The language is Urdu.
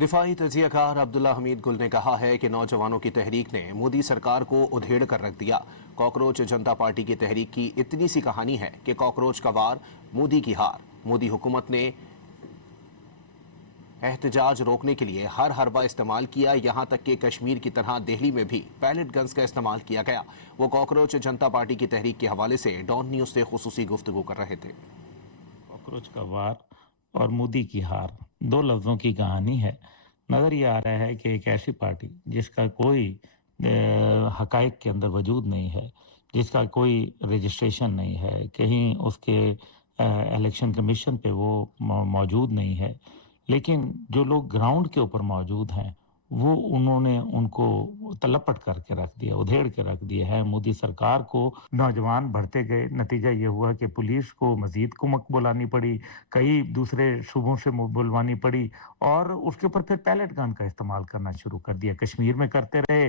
دفاعی تجزیہ کار عبداللہ حمید گل نے کہا ہے کہ نوجوانوں کی تحریک نے مودی سرکار کو ادھیڑ کر رکھ دیا۔ کاکروچ جنتا پارٹی کی تحریک کی اتنی سی کہانی ہے کہ کاکروچ کا وار، مودی کی ہار۔ مودی حکومت نے احتجاج روکنے کے لیے ہر حربہ استعمال کیا، یہاں تک کہ کشمیر کی طرح دہلی میں بھی پیلٹ گنز کا استعمال کیا گیا۔ وہ کاکروچ جنتا پارٹی کی تحریک کے حوالے سے ڈان نیوز سے خصوصی گفتگو کر رہے تھے۔ کاکروچ کا وار اور مودی کی ہار، دو لفظوں کی کہانی ہے۔ نظر یہ آ رہا ہے کہ ایک ایسی پارٹی جس کا کوئی حقائق کے اندر وجود نہیں ہے، جس کا کوئی رجسٹریشن نہیں ہے، کہیں اس کے الیکشن کمیشن پہ وہ موجود نہیں ہے، لیکن جو لوگ گراؤنڈ کے اوپر موجود ہیں وہ انہوں نے ان کو تلپٹ کر کے رکھ دیا، ادھیڑ کے رکھ دیا ہے۔ مودی سرکار کو نوجوان بڑھتے گئے، نتیجہ یہ ہوا کہ پولیس کو مزید کمک بلانی پڑی، کئی دوسرے صوبوں سے بلوانی پڑی، اور اس کے اوپر پھر پیلٹ گن کا استعمال کرنا شروع کر دیا۔ کشمیر میں کرتے رہے،